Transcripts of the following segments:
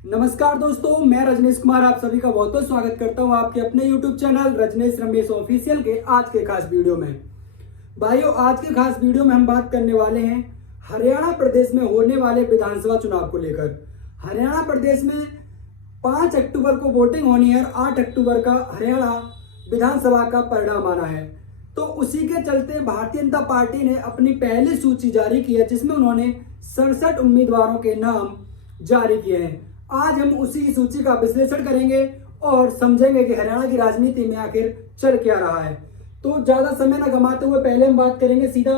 नमस्कार दोस्तों, मैं रजनीश कुमार आप सभी का बहुत बहुत स्वागत करता हूं आपके अपने YouTube channel Rajneesh Ramesh official के आज के खास वीडियो में। भाइयों, आज के खास वीडियो में हम बात करने वाले हैं हरियाणा प्रदेश में होने वाले विधानसभा चुनाव को लेकर। हरियाणा प्रदेश में 5 अक्टूबर को वोटिंग होनी है और 8 अक्टूबर का हरियाणा विधानसभा का परिणाम आना है। तो उसी के चलते भारतीय जनता पार्टी ने अपनी पहली सूची जारी की है, जिसमें उन्होंने 67 उम्मीदवारों के नाम जारी किए हैं। आज हम उसी सूची का विश्लेषण करेंगे और समझेंगे कि हरियाणा की राजनीति में आखिर चल क्या रहा है। तो ज्यादा समय न गंवाते हुए पहले हम बात करेंगे सीधा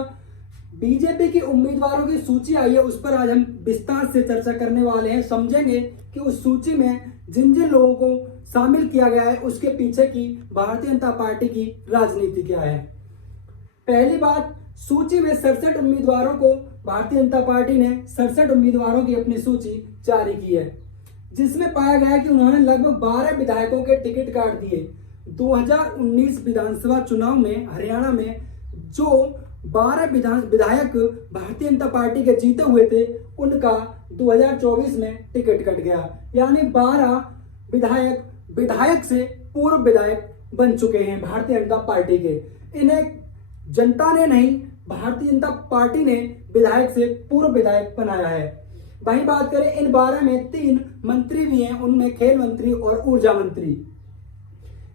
बीजेपी की उम्मीदवारों की सूची आई है, उस पर आज हम विस्तार से चर्चा करने वाले हैं। समझेंगे कि उस सूची में जिन जिन लोगों को शामिल किया गया है उसके पीछे की भारतीय जनता पार्टी की राजनीति क्या है। पहली बात, सूची में 67 उम्मीदवारों को भारतीय जनता पार्टी ने 67 उम्मीदवारों की अपनी सूची जारी की है, जिसमें पाया गया कि उन्होंने लगभग 12 विधायकों के टिकट काट दिए। 2019 विधानसभा चुनाव में हरियाणा में जो 12 विधायक भारतीय जनता पार्टी के जीते हुए थे, उनका 2024 में टिकट कट गया। यानी 12 विधायक से पूर्व विधायक बन चुके हैं भारतीय जनता पार्टी के। इन्हें जनता ने नहीं, भारतीय जनता पार्टी ने विधायक से पूर्व विधायक बनाया है। वहीं बात करें, इन 12 में 3 मंत्री भी हैं, उनमें खेल मंत्री और ऊर्जा मंत्री।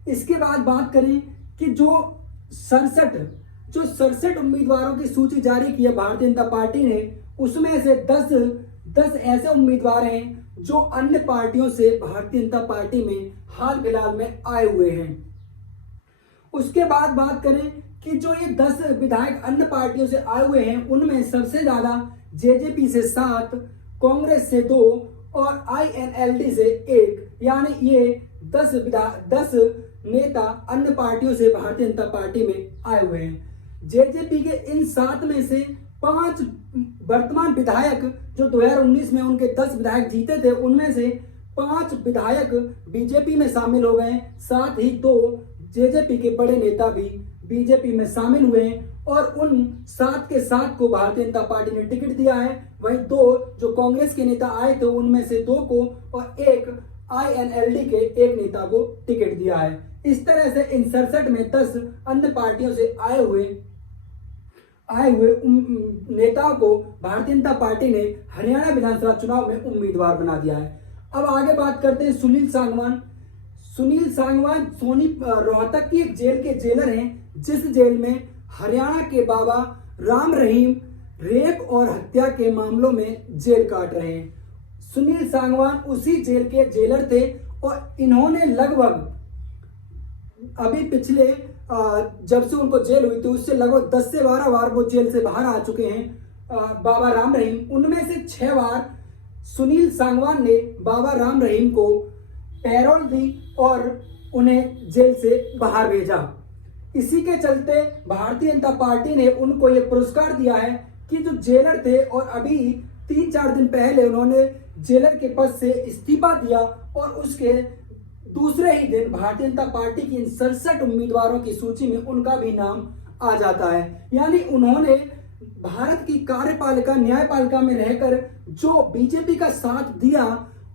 इसके बाद बात करें कि जो 67 उम्मीदवारों की सूची जारी की है भारतीय जनता पार्टी ने, उसमें से 10 ऐसे उम्मीदवार हैं जो अन्य पार्टियों से भारतीय जनता पार्टी में हाल फिलहाल में आए हुए हैं। उसके बाद बात करें कि जो ये 10 विधायक अन्य पार्टियों से आए हुए हैं, उनमें सबसे ज्यादा जेजेपी से 7, कांग्रेस से 2 और आईएनएलडी से 1, यानी ये 10 नेता अन्य पार्टियों से भारतीय जनता पार्टी में आए हुए हैं। जेजेपी के इन 7 में से 5 वर्तमान विधायक जो 2019 में उनके 10 विधायक जीते थे, उनमें से 5 विधायक बीजेपी में शामिल हो गए। साथ ही 2 जेजेपी के बड़े नेता भी बीजेपी में शामिल हुए हैं और उन 7 के 7 को भारतीय जनता पार्टी ने टिकट दिया है। वहीं 2 जो कांग्रेस के नेता आए थे, उनमें से 2 को और 1 आईएनएलडी के 1 नेता को टिकट दिया है। इस तरह से इन 67 में 10 अन्य पार्टियों से आए हुए नेताओं को भारतीय जनता पार्टी ने हरियाणा विधानसभा चुनाव में उम्मीदवार बना दिया है। अब आगे बात करते हैं सुनील सांगवान रोहतक की एक जेल के जेलर हैं, जिस जेल में हरियाणा के बाबा राम रहीम रेप और हत्या के मामलों में जेल काट रहे हैं। सुनील सांगवान उसी जेल के जेलर थे और इन्होंने लगभग अभी पिछले जब से उनको जेल हुई थी उससे लगभग 10 से 12 बार वो जेल से बाहर आ चुके हैं बाबा राम रहीम। उनमें से 6 बार सुनील सांगवान ने बाबा राम रहीम को पैरोल दी और उन्हें जेल से बाहर भेजा। इसी के चलते भारतीय जनता पार्टी ने उनको यह पुरस्कार दिया है कि जो जेलर थे और अभी 3-4 दिन पहले उन्होंने जेलर के पद से इस्तीफा दिया और उसके दूसरे ही दिन भारतीय जनता पार्टी की इन 67 उम्मीदवारों की सूची में उनका भी नाम आ जाता है। यानी उन्होंने भारत की कार्यपालिका न्यायपालिका में रहकर जो बीजेपी का साथ दिया,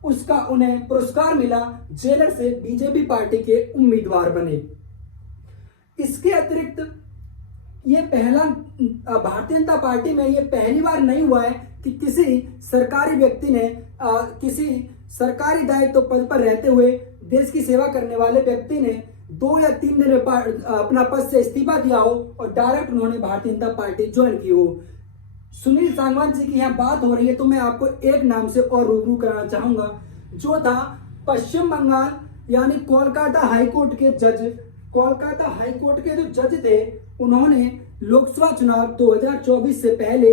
उसका उन्हें पुरस्कार मिला, जेलर से बीजेपी पार्टी के उम्मीदवार बने। इसके अतिरिक्त ये पहला भारतीय जनता पार्टी में ये पहली बार नहीं हुआ है कि किसी सरकारी व्यक्ति ने किसी सरकारी दायित्व पद पर रहते हुए देश की सेवा करने वाले व्यक्ति ने 2 या 3 दिन में अपना पद से इस्तीफा दिया हो और डायरेक्ट उन्होंने भारतीय जनता पार्टी ज्वाइन की हो। सुनील सांगवान जी की यहाँ बात हो रही है तो मैं आपको एक नाम से और रूबरू कराना चाहूंगा, जो था पश्चिम बंगाल यानी कोलकाता हाईकोर्ट के जो जज थे। उन्होंने लोकसभा चुनाव 2024 से पहले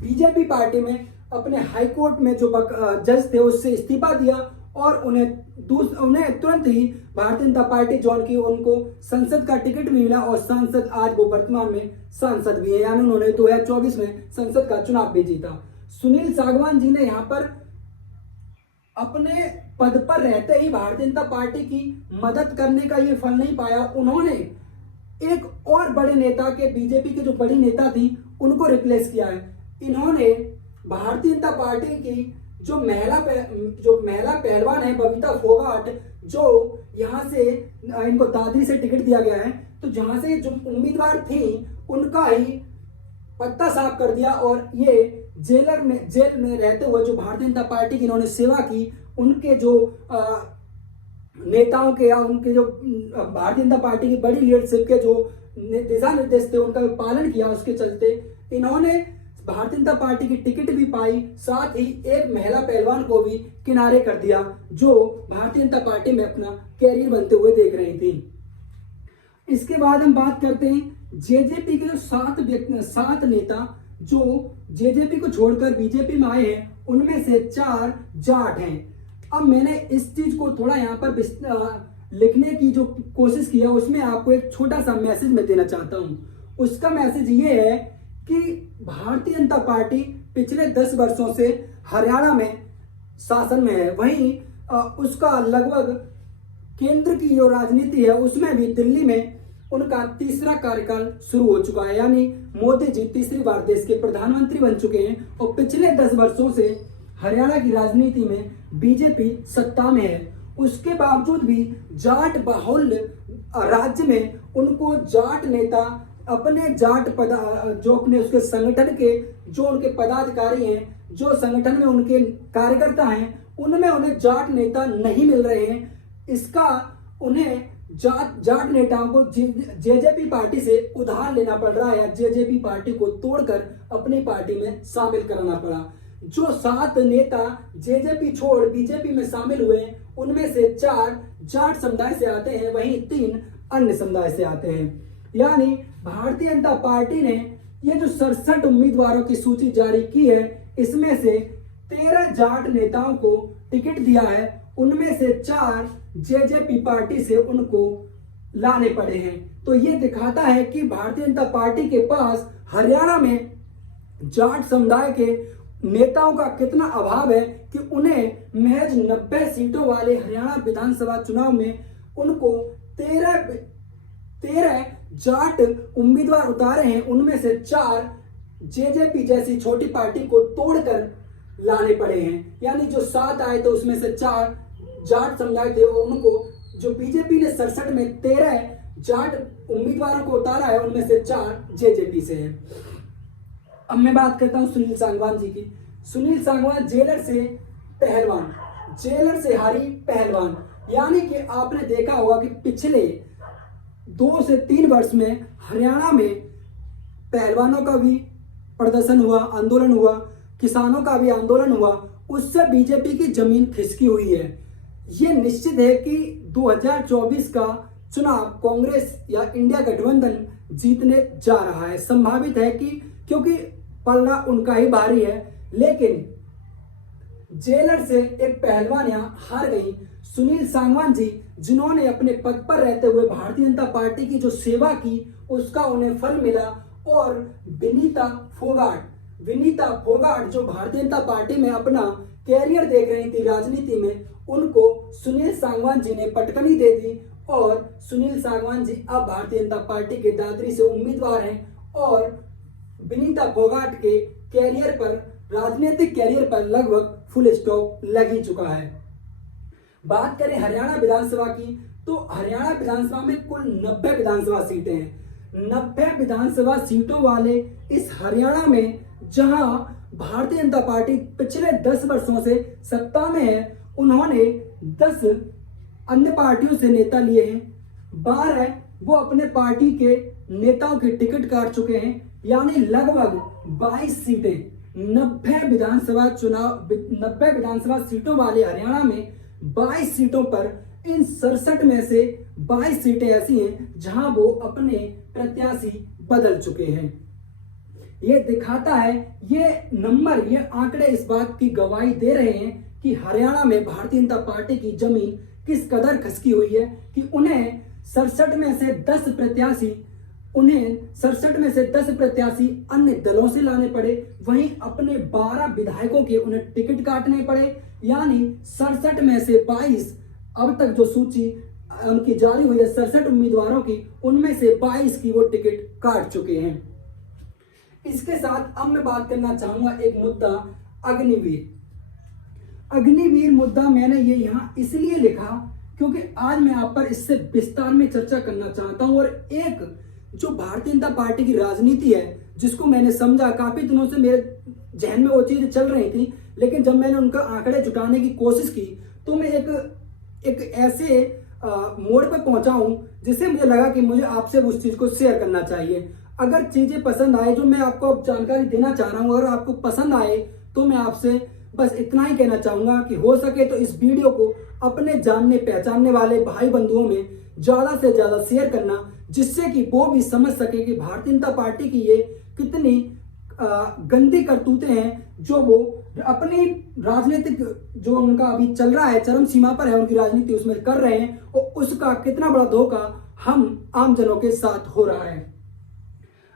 बीजेपी पार्टी में अपने हाईकोर्ट में जो जज थे उससे इस्तीफा दिया और उन्हें तुरंत ही भारतीय जनता पार्टी ज्वाइन की। उनको संसद का टिकट भी मिला और सांसद आज वो वर्तमान में सांसद भी है, यानी उन्होंने 2024 में संसद का चुनाव भी जीता। सुनील सांगवान जी ने यहाँ पर अपने पद पर रहते ही भारतीय जनता पार्टी की मदद करने का ये फल नहीं पाया। उन्होंने एक और बड़े नेता के, बीजेपी के जो बड़ी नेता थी, उनको रिप्लेस किया है। इन्होंने भारतीय जनता पार्टी की जो महिला पहलवान है बबीता फोगाट, जो यहाँ से इनको दादरी से टिकट दिया गया है, तो जहां से जो उम्मीदवार थी उनका ही पत्ता साफ कर दिया और ये जेल में रहते हुए जो भारतीय जनता पार्टी की इन्होंने सेवा की, उनके जो नेताओं के या उनके जो भारतीय जनता पार्टी की बड़ी लीडरशिप के जो दिशा निर्देश थे उनका पालन किया, उसके चलते इन्होंने भारतीय जनता पार्टी की टिकट भी पाई, साथ ही एक महिला पहलवान को भी किनारे कर दिया जो भारतीय जनता पार्टी में अपना कैरियर बनते हुए देख रही थी। इसके बाद हम बात करते हैं जेजेपी के जो 7 नेता जो जेजेपी को छोड़कर बीजेपी में आए हैं, उनमें से 4 जाट हैं। अब मैंने इस चीज को थोड़ा यहाँ पर लिखने की जो कोशिश की है, उसमें आपको एक छोटा सा मैसेज मैं देना चाहता हूँ। उसका मैसेज ये है कि भारतीय जनता पार्टी पिछले 10 वर्षों से हरियाणा में शासन में है, वहीं उसका लगभग केंद्र की जो राजनीति है उसमें भी दिल्ली में उनका तीसरा कार्यकाल शुरू हो चुका है, यानी मोदी जी तीसरी बार देश के प्रधानमंत्री बन चुके हैं और पिछले 10 वर्षों से हरियाणा की राजनीति में बीजेपी सत्ता में है। उसके बावजूद भी जाट बहुल राज्य में उनको जाट नेता अपने जो अपने उसके संगठन के जो उनके पदाधिकारी हैं, जो संगठन में उनके कार्यकर्ता हैं, उनमें उन्हें जाट नेता नहीं मिल रहे हैं। इसका उन्हें जाट नेताओं को जेजेपी पार्टी से उधार लेना पड़ रहा है, जेजेपी पार्टी को तोड़कर अपनी पार्टी में शामिल कराना पड़ा। जो 7 नेता जेजेपी छोड़ बीजेपी में शामिल हुए, उनमें से 4 जाट समुदाय से आते हैं, वहीं 3 अन्य समुदाय से आते हैं। यानी भारतीय जनता पार्टी ने ये जो 67 उम्मीदवारों की सूची जारी की है, इसमें से 13 जाट नेताओं को टिकट दिया है, उनमें से 4 जेजेपी पार्टी से उनको लाने पड़े हैं। तो ये दिखाता है कि भारतीय जनता पार्टी के पास हरियाणा में जाट समुदाय के नेताओं का कितना अभाव है कि उन्हें महज 90 सीटों वाले हरियाणा विधानसभा चुनाव में उनको 13 जाट उम्मीदवार उतारे हैं, उनमें से 4 जेजेपी जैसी छोटी पार्टी को तोड़कर लाने पड़े हैं। यानी जो 7 आए थे उसमें से 4 जाट समुदाय थे, उनको जो बीजेपी ने 67 में 13 जाट उम्मीदवारों को उतारा है, उनमें से 4 जेजेपी से है। अब मैं बात करता हूं सुनील सांगवान जी की। सुनील सांगवान जेलर से हारी पहलवान, यानी कि आपने देखा होगा कि पिछले 2 से 3 वर्ष में हरियाणा में पहलवानों का भी प्रदर्शन हुआ, आंदोलन हुआ, किसानों का भी आंदोलन हुआ, उससे बीजेपी की जमीन खिसकी हुई है। ये निश्चित है कि 2024 का चुनाव कांग्रेस या इंडिया गठबंधन जीतने जा रहा है। संभावित है कि क्योंकि पलड़ा उनका ही भारी है, लेकिन जेलर से एक पहलवान यहाँ हार गई। सुनील सांगवान जी, जिन्होंने अपने पद पर रहते हुए भारतीय जनता पार्टी की जो सेवा की उसका उन्हें फल मिला, और विनीता फोगाट जो भारतीय जनता पार्टी में अपना कैरियर देख रही थी राजनीति में, उनको सुनील सांगवान जी ने पटकनी दे दी और सुनील सांगवान जी अब भारतीय जनता पार्टी के दादरी से उम्मीदवार हैं और विनीता फोगाट के कैरियर पर, राजनीतिक कैरियर पर लगभग फुल स्टॉप लग ही चुका है। बात करें हरियाणा विधानसभा की, तो हरियाणा विधानसभा में कुल 90 विधानसभा सीटें हैं। 90 विधानसभा सीटों वाले इस हरियाणा में, जहां भारतीय जनता पार्टी पिछले 10 वर्षों से सत्ता में है, उन्होंने 10 अन्य पार्टियों से नेता लिए हैं, 12 वो अपने पार्टी के नेताओं की टिकट काट चुके हैं, यानी लगभग 22 सीटें 90 विधानसभा सीटों वाले हरियाणा में 22 सीटों पर इन 67 में से 22 सीटें ऐसी हैं जहां वो अपने प्रत्याशी बदल चुके हैं। ये दिखाता है, ये नंबर, ये आंकड़े इस बात की गवाही दे रहे हैं कि हरियाणा में भारतीय जनता पार्टी की जमीन किस कदर खसकी हुई है कि उन्हें 67 में से 10 प्रत्याशी अन्य दलों से लाने पड़े, वहीं अपने 12 विधायकों के उन्हें टिकट काटने पड़े, यानी 67 में से 22, अब तक जो सूची उनकी जारी हुई है 67 उम्मीदवारों की, उनमें से 22 की वो टिकट काट चुके हैं। इसके साथ अब मैं बात करना चाहूंगा एक मुद्दा, अग्निवीर। अग्निवीर मुद्दा मैंने ये यहाँ इसलिए लिखा क्योंकि आज मैं आप पर इससे विस्तार में चर्चा करना चाहता हूं। और एक जो भारतीय जनता पार्टी की राजनीति है जिसको मैंने समझा, काफी दिनों से मेरे जहन में वो चीजें चल रही थी, लेकिन जब मैंने उनका आंकड़े जुटाने की कोशिश की तो मैं एक ऐसे मोड़ पर पहुंचा हूं जिससे मुझे लगा कि मुझे आपसे उस चीज को शेयर करना चाहिए। अगर चीजें पसंद आए, जो मैं आपको जानकारी देना चाह रहा हूं, अगर आपको पसंद आए तो मैं आपसे बस इतना ही कहना चाहूंगा कि हो सके तो इस वीडियो को अपने जानने पहचानने वाले भाई बंधुओं में ज्यादा से ज्यादा शेयर करना, जिससे कि वो भी समझ सके कि भारतीय जनता पार्टी की ये कितनी गंदी करतूतें हैं जो वो अपनी राजनीतिक, जो उनका अभी चल रहा है, चरम सीमा पर है उनकी राजनीति, उसमें कर रहे हैं, और उसका कितना बड़ा धोखा हम आम जनों के साथ हो रहा है।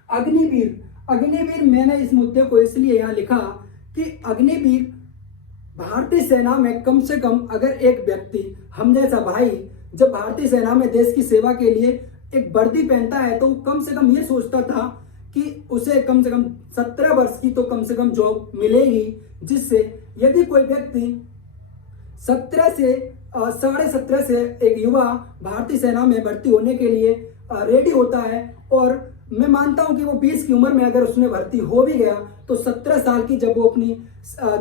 अग्निवीर मैंने इस मुद्दे को इसलिए यहां लिखा कि अग्निवीर भारतीय सेना में कम से कम अगर एक व्यक्ति, हम जैसा भाई, जब भारतीय सेना में देश की सेवा के लिए एक वर्दी पहनता है तो कम से कम ये सोचता था कि उसे कम से कम 17 वर्ष की तो कम से कम जॉब मिलेगी, जिससे यदि कोई व्यक्ति 17 से 17.5 से एक युवा भारतीय सेना में भर्ती होने के लिए रेडी होता है, और मैं मानता हूं कि वो 20 की उम्र में अगर उसने भर्ती हो भी गया तो 17 साल की जब वो अपनी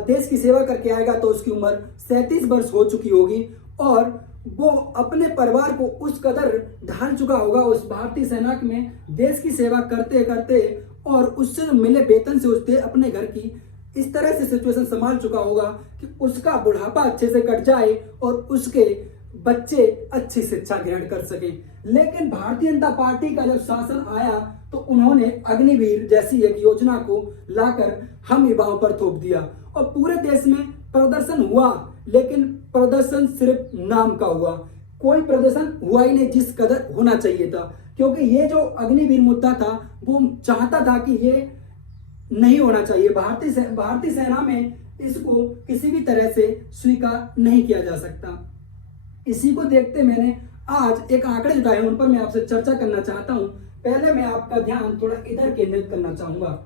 देश की सेवा करके आएगा तो उसकी उम्र 37 वर्ष हो चुकी होगी, और वो अपने परिवार को उस कदर ढाल चुका होगा उस भारतीय सेना में देश की सेवा करते करते, और उससे जो मिले वेतन से उसने अपने घर की इस तरह से सिचुएशन संभाल चुका होगा कि उसका बुढ़ापा अच्छे से कट जाए और उसके बच्चे अच्छी शिक्षा ग्रहण कर सके। लेकिन भारतीय जनता पार्टी का जब शासन आया तो उन्होंने अग्निवीर जैसी एक योजना को लाकर हम युवाओं पर थोप दिया, और पूरे देश में प्रदर्शन हुआ, लेकिन प्रदर्शन सिर्फ नाम का हुआ, कोई प्रदर्शन हुआ ही नहीं जिस कदर होना चाहिए था। क्योंकि ये जो अग्निवीर मुद्दा था वो चाहता था कि ये नहीं होना चाहिए, भारतीय सेना में इसको किसी भी तरह से स्वीकार नहीं किया जा सकता। इसी को देखते मैंने आज एक आंकड़े जुटाए, उन पर मैं आपसे चर्चा करना चाहता हूं। पहले मैं आपका ध्यान थोड़ा इधर केंद्रित करना चाहूंगा।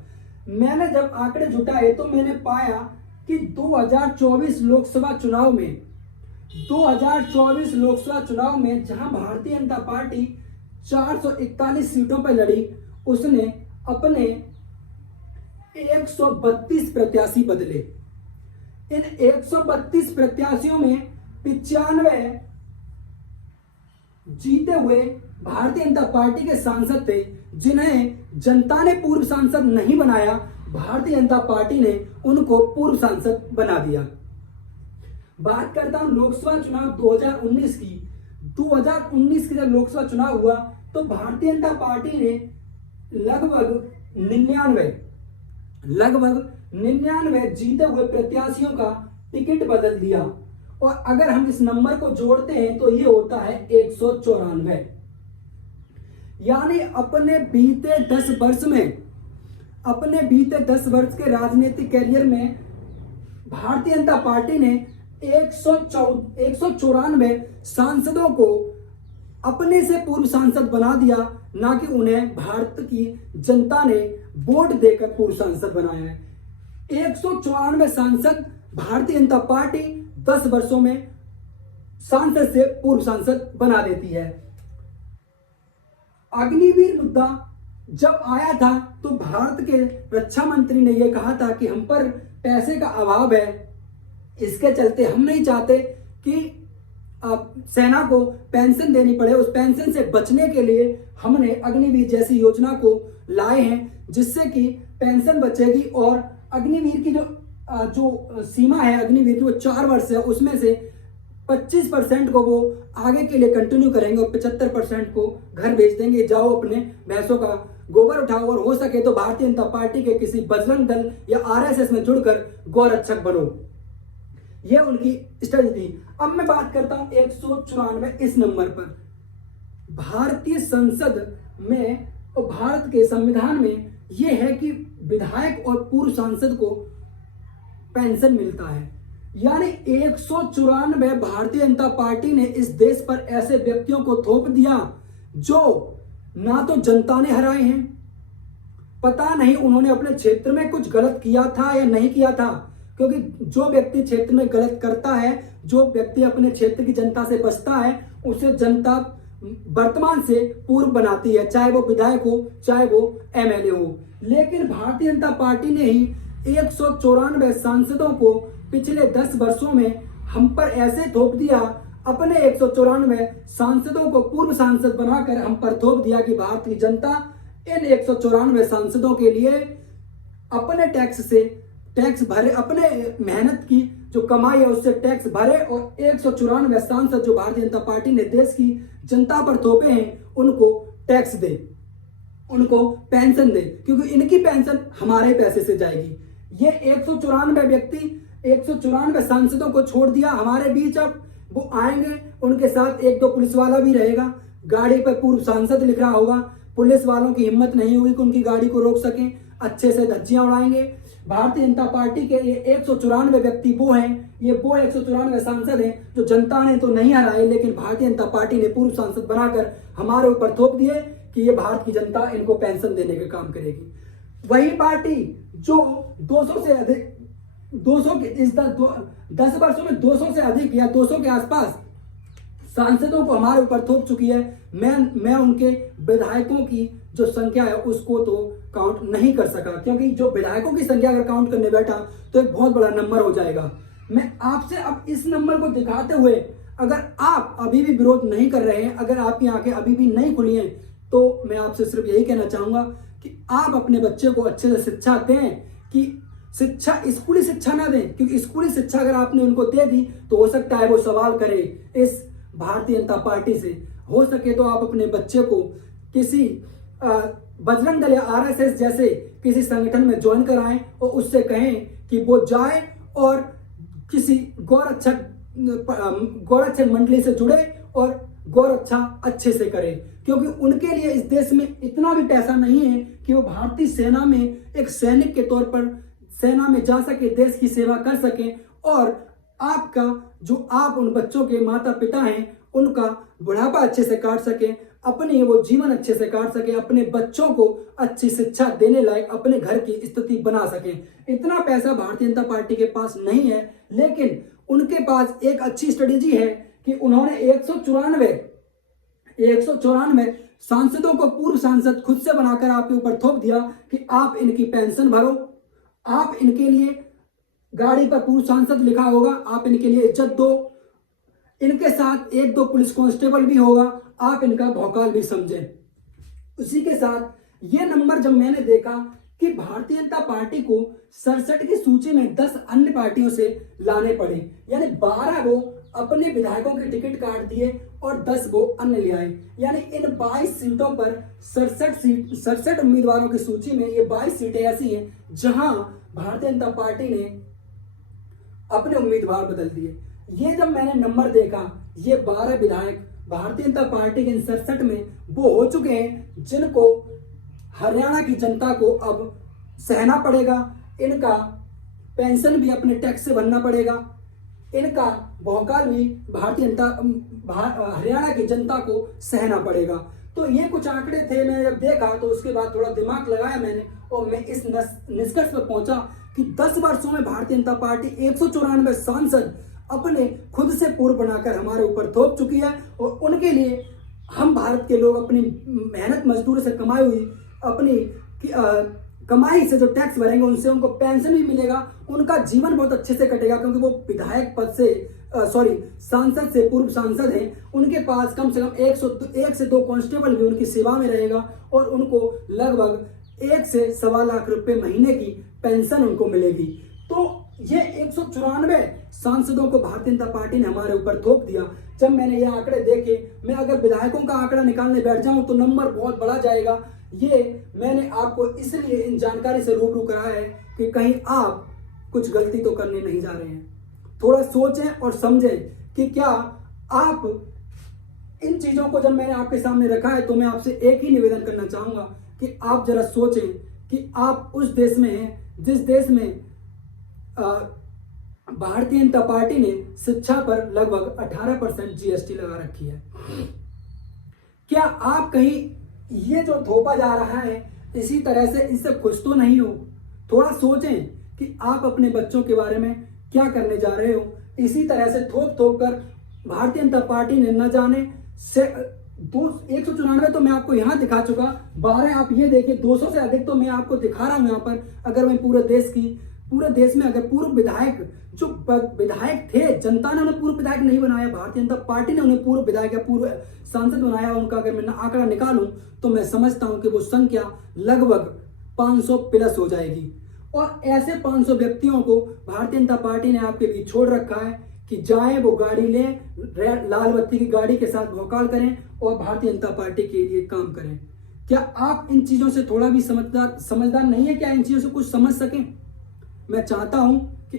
मैंने जब आंकड़े जुटाए तो मैंने पाया कि 2024 लोकसभा चुनाव में 2024 लोकसभा चुनाव में जहां भारतीय जनता पार्टी 441 सीटों पर लड़ी, उसने अपने 132 प्रत्याशी बदले। इन 132 प्रत्याशियों में 95 जीते हुए भारतीय जनता पार्टी के सांसद थे, जिन्हें जनता ने पूर्व सांसद नहीं बनाया, भारतीय जनता पार्टी ने उनको पूर्व सांसद बना दिया। बात करता हूं लोकसभा चुनाव 2019 की। 2019 के जब लोकसभा चुनाव हुआ तो भारतीय जनता पार्टी ने लगभग 99 जीते हुए प्रत्याशियों का टिकट बदल दिया, और अगर हम इस नंबर को जोड़ते हैं तो ये होता है 194। यानी अपने बीते 10 वर्ष के राजनीतिक कैरियर में भारतीय जनता पार्टी ने 194 सांसदों को अपने से पूर्व सांसद बना दिया, ना कि उन्हें भारत की जनता ने वोट देकर पूर्व सांसद बनाया है। 194 सांसद भारतीय जनता पार्टी 10 वर्षों में सांसद से पूर्व सांसद बना देती है। अग्निवीर मुद्दा जब आया था तो भारत के रक्षा मंत्री ने यह कहा था कि हम पर पैसे का अभाव है, इसके चलते हम नहीं चाहते कि सेना को पेंशन देनी पड़े। उस पेंशन से बचने के लिए हमने अग्निवीर जैसी योजना को लाए हैं, जिससे कि पेंशन बचेगी, और अग्निवीर की जो सीमा है अग्निवीर की वो 4 वर्ष है, उसमें से 25% को वो आगे के लिए कंटिन्यू करेंगे और 75% को घर भेज देंगे, जाओ अपने भैंसों का गोबर उठाओ, और हो सके तो भारतीय जनता पार्टी के किसी बजरंग दल या आरएसएस में जुड़कर गौरक्षक बनो। यह उनकी स्ट्रेटजी थी। अब मैं बात करता हूं 194 इस नंबर पर। भारतीय संसद में और भारत के संविधान में यह है कि विधायक और पूर्व सांसद को पेंशन मिलता है। यानी 194 भारतीय जनता पार्टी ने इस देश पर ऐसे व्यक्तियों को थोप दिया जो ना तो जनता ने हराए हैं, पता नहीं उन्होंने अपने क्षेत्र में कुछ गलत किया था या नहीं किया था, क्योंकि जो व्यक्ति क्षेत्र में गलत करता है, जो व्यक्ति अपने क्षेत्र की जनता से बचता है, उसे जनता वर्तमान से पूर्व बनाती है, चाहे वो विधायक हो, चाहे वो एमएलए हो। लेकिन भारतीय जनता पार्टी ने ही 194 सांसदों को पिछले 10 वर्षों में हम पर ऐसे थोप दिया, अपने 194 सांसदों को पूर्व सांसद बनाकर हम पर थोप दिया कि भारतीय जनता इन 194 सांसदों के लिए अपने टैक्स भरे, अपने मेहनत की जो कमाई है उससे टैक्स भरे, और 194 सांसद जो भारतीय जनता पार्टी ने देश की जनता पर थोपे हैं उनको टैक्स दे, उनको पेंशन दे, क्योंकि इनकी पेंशन हमारे पैसे से जाएगी। ये 194 व्यक्ति 194 सांसदों को छोड़ दिया हमारे बीच। अब वो आएंगे, उनके साथ एक दो पुलिस वाला भी रहेगा, गाड़ी पर पूर्व सांसद लिख रहा होगा, पुलिस वालों की हिम्मत नहीं हुई कि उनकी गाड़ी को रोक सकें, अच्छे से धज्जियां उड़ाएंगे। भारतीय जनता पार्टी के ये 194 व्यक्ति वो हैं, ये वो 194 सांसद हैं जो जनता ने तो नहीं हराए, लेकिन भारतीय जनता पार्टी ने पूर्व सांसद बनाकर हमारे ऊपर थोप दिए कि ये भारत की जनता इनको पेंशन देने का काम करेगी। वही पार्टी जो 200 से अधिक 200 के इस 10 वर्षों में 200 से अधिक या 200 के आसपास सांसदों को हमारे ऊपर थोप चुकी है। मैं उनके विधायकों की जो संख्या है उसको तो काउंट नहीं कर सका, क्योंकि जो विधायकों की संख्या अगर काउंट करने बैठा तो एक बहुत बड़ा नंबर हो जाएगा। मैं आपसे अब इस नंबर को दिखाते हुए, अगर आप अभी भी विरोध नहीं कर रहे हैं, अगर आपकी आंखें अभी भी नहीं खुली हैं, तो मैं आपसे सिर्फ यही कहना चाहूंगा कि आप अपने बच्चे को अच्छे से शिक्षा दें, कि शिक्षा स्कूली शिक्षा ना दें, क्योंकि स्कूली शिक्षा अगर आपने उनको दे दी तो हो सकता है वो सवाल करे इस भारतीय जनता पार्टी से। हो सके तो आप अपने बच्चे को किसी बजरंग दल या आरएसएस जैसे किसी संगठन में ज्वाइन कराएं और उससे कहें कि वो जाए और किसी गौरक्षक मंडली से जुड़े और गौरक्षा अच्छे से करे, क्योंकि उनके लिए इस देश में इतना भी पैसा नहीं है कि वो भारतीय सेना में एक सैनिक के तौर पर सेना में जा सके, देश की सेवा कर सके, और आपका जो आप उन बच्चों के माता पिता हैं उनका बुढ़ापा अच्छे से काट सके, अपने वो जीवन अच्छे से काट सके, अपने बच्चों को अच्छी शिक्षा देने लायक अपने घर की स्थिति बना सके। इतना पैसा भारतीय जनता पार्टी के पास नहीं है, लेकिन उनके पास एक अच्छी स्ट्रेटेजी है कि उन्होंने 194 सांसदों को पूर्व सांसद खुद से बनाकर आपके ऊपर थोप दिया कि आप इनकी पेंशन भरो, आप इनके लिए गाड़ी पर पूर्व सांसद लिखा होगा, आप इनके लिए इज्जत दो, इनके साथ एक दो पुलिस कांस्टेबल भी होगा, आप इनका भौकाल भी समझें। उसी के साथ ये नंबर जब मैंने देखा कि भारतीय जनता पार्टी को 67 की सूची में 10 अन्य पार्टियों से लाने पड़े, यानी 12 वो अपने विधायकों की टिकट काट दिए और 10 वो अन्य ले आए, यानी इन 22 सीटों पर 67 उम्मीदवारों की सूची में ये 22 सीटें ऐसी हैं जहां भारतीय जनता पार्टी ने अपने उम्मीदवार बदल दिए। ये जब मैंने नंबर देखा, ये 12 विधायक भारतीय जनता पार्टी के इन 67 में वो हो चुके हैं जिनको हरियाणा की जनता को अब सहना पड़ेगा, इनका पेंशन भी अपने टैक्स से भरना पड़ेगा, इनका भौकाल भी भारतीय जनता हरियाणा की जनता को सहना पड़ेगा। तो ये कुछ आंकड़े थे, मैंने जब देखा तो उसके बाद थोड़ा दिमाग लगाया मैंने और मैं इस निष्कर्ष पर पहुंचा कि 10 वर्षों में भारतीय जनता पार्टी 194 सांसद अपने खुद से पूर्व बनाकर हमारे ऊपर थोप चुकी है, और उनके लिए हम भारत के लोग अपनी मेहनत मजदूरी से कमाई हुई अपनी कमाई से जो टैक्स भरेंगे उनसे उनको पेंशन भी मिलेगा, उनका जीवन बहुत अच्छे से कटेगा, क्योंकि वो विधायक पद से सांसद से पूर्व सांसद हैं, उनके पास कम से कम 1 से 2 कांस्टेबल भी उनकी सेवा में रहेगा और उनको लगभग 1 से सवा लाख रुपए महीने की पेंशन उनको मिलेगी। तो ये 194 सांसदों को भारतीय जनता पार्टी ने हमारे ऊपर थोप दिया। जब मैंने ये आंकड़े देखे, मैं अगर विधायकों का आंकड़ा निकालने बैठ जाऊं तो नंबर बहुत बड़ा जाएगा। ये मैंने आपको इसलिए इन जानकारी से रूबरू कराया है कि कहीं आप कुछ गलती तो करने नहीं जा रहे हैं। थोड़ा सोचें और समझें कि क्या आप इन चीजों को, जब मैंने आपके सामने रखा है तो मैं आपसे एक ही निवेदन करना चाहूंगा कि आप जरा सोचें कि आप उस देश में हैं जिस देश में भारतीय जनता पार्टी ने शिक्षा पर लगभग 18% जीएसटी लगा रखी है। क्या आप कहीं ये जो थोपा जा रहा है इसी तरह से इससे खुश तो नहीं हो? थोड़ा सोचें कि आप अपने बच्चों के बारे में क्या करने जा रहे हो। इसी तरह से थोप थोप कर भारतीय जनता पार्टी ने न जाने से 194 तो मैं आपको यहाँ दिखा चुका, 12 आप ये देखिए 200 से अधिक तो मैं आपको दिखा रहा हूँ यहाँ पर। अगर मैं पूरे देश में अगर पूर्व विधायक जो विधायक थे, जनता ने उन्हें पूर्व विधायक नहीं बनाया, भारतीय जनता पार्टी ने उन्हें पूर्व विधायक या पूर्व सांसद बनाया, उनका अगर मैं आंकड़ा निकालूं तो मैं समझता हूं कि वो संख्या लगभग 500 प्लस हो जाएगी। और ऐसे 500 व्यक्तियों को भारतीय जनता पार्टी ने आपके बीच छोड़ रखा है कि जाएं वो गाड़ी लें, लाल बत्ती की गाड़ी के साथ भौकाल करें और भारतीय जनता पार्टी के लिए काम करें। क्या आप इन चीजों से थोड़ा भी समझदार नहीं है? क्या इन चीजों से कुछ समझ सकें? मैं चाहता हूं कि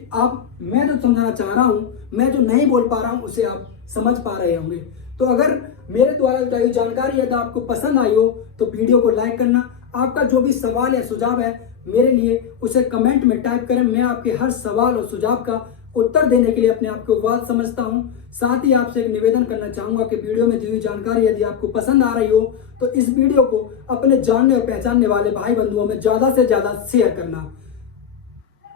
मैं जो समझाना चाह रहा हूं, मैं जो नहीं बोल पा रहा हूं उसे आप समझ पा रहे होंगे। तो अगर मेरे द्वारा बताई जानकारी यदि आपको पसंद आई हो तो वीडियो को लाइक करना। आपका जो भी सवाल या सुझाव है मेरे लिए उसे कमेंट में टाइप करें। मैं आपके हर सवाल और सुझाव का उत्तर देने के लिए अपने आप को बात समझता हूं। साथ ही आपसे एक निवेदन करना चाहूंगा कि वीडियो में दी हुई जानकारी यदि आपको पसंद आ रही हो तो इस वीडियो को अपने जानने और पहचानने वाले भाई बंधुओं में ज्यादा से ज्यादा शेयर करना।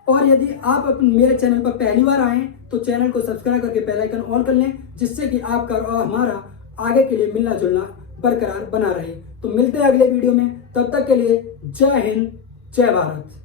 और यदि आप मेरे चैनल पर पहली बार आए तो चैनल को सब्सक्राइब करके बेल आइकन ऑन कर लें, जिससे कि आपका और हमारा आगे के लिए मिलना जुलना बरकरार बना रहे। तो मिलते हैं अगले वीडियो में, तब तक के लिए जय हिंद, जय भारत।